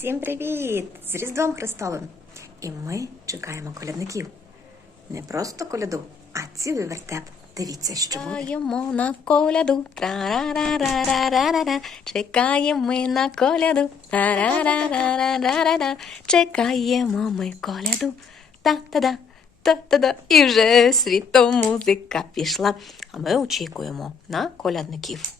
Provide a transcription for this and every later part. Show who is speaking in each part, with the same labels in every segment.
Speaker 1: Всім привіт! З Різдвом Христовим! І ми чекаємо колядників. Не просто коляду, а цілий вертеп. Дивіться, що буде. На коляду. Тра-ра-ра-ра-ра-ра-ра. Чекаємо ми на коляду. Чекаємо ми коляду. Та-та-да. Та-та-да. І вже світом музика пішла. А ми очікуємо на колядників.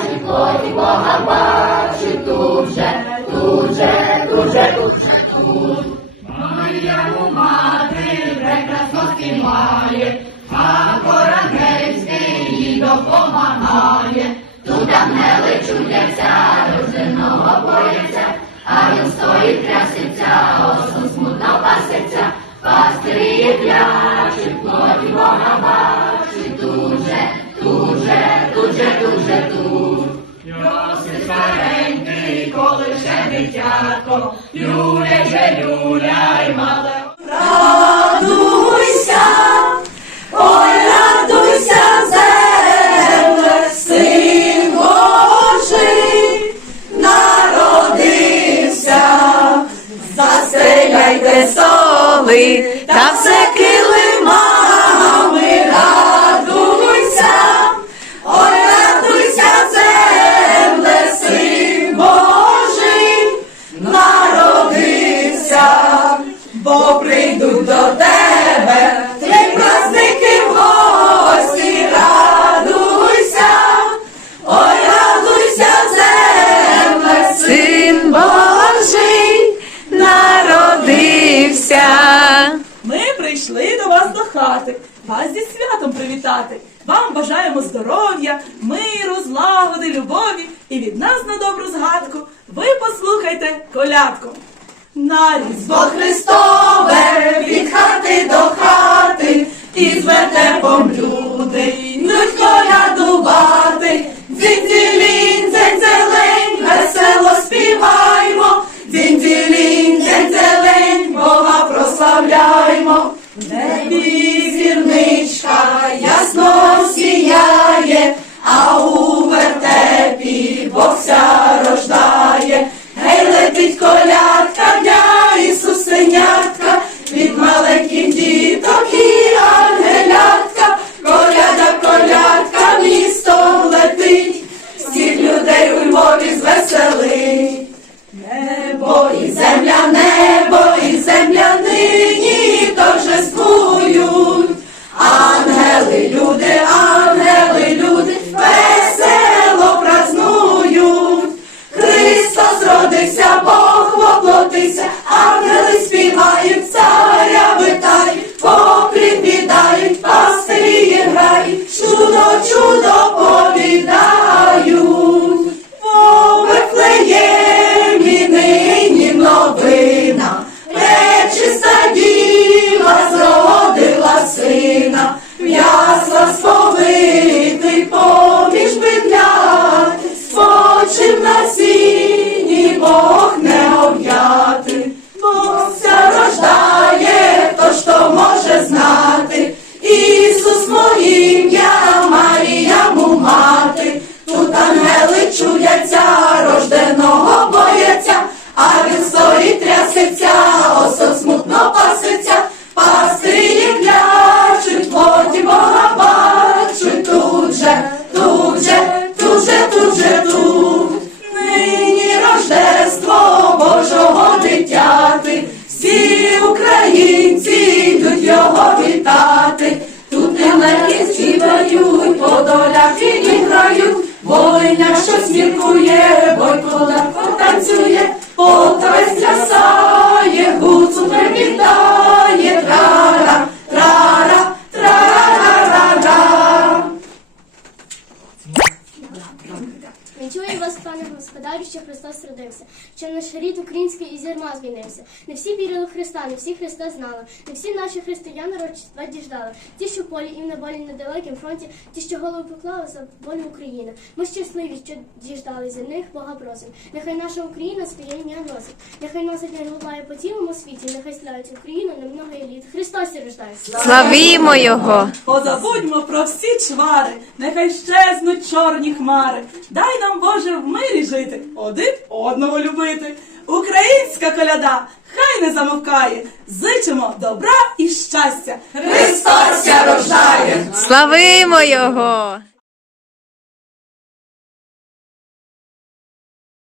Speaker 2: А до свої трясеться, ось смутно паситься, паситься, чуть Бога бачить, дуже, дуже, дуже.
Speaker 3: Соли,
Speaker 4: хати, вас зі святом привітати. Вам бажаємо здоров'я, миру, злагоди, любові і від нас на добру згадку. Ви послухайте колядку. На різдво Христове воплотився, ангели співають, царя витають, поклін віддають, пастирі грають, чудо, чудо повідають. По Вифлеємі нині новина, пречиста діва зродила сина, в ясла сповитий поміж бедляти, спочив на сіні, Бог не Волиня що міркує, бойко танцює,
Speaker 5: ярма звільнився. Не всі вірили в Христа, не всі Христа знали. Не всі наші християни Рождества діждали. Ті, що в полі і на болі на далекім фронті, ті, що голову поклали за волю України. Ми щасливі, що діждали за них, Бога просим. Нехай наша Україна своє ім'я носить. Нехай носить не по цілому світі, нехай славить Україну на много літ. Христос рождається.
Speaker 3: Славімо його!
Speaker 4: Позабудьмо про всі чвари, нехай щезнуть чорні хмари. Дай нам, Боже, в мирі жити, один одного любити. Українська коляда хай не замовкає. Зичимо добра і щастя. Христос ся рождає!
Speaker 3: Славимо його!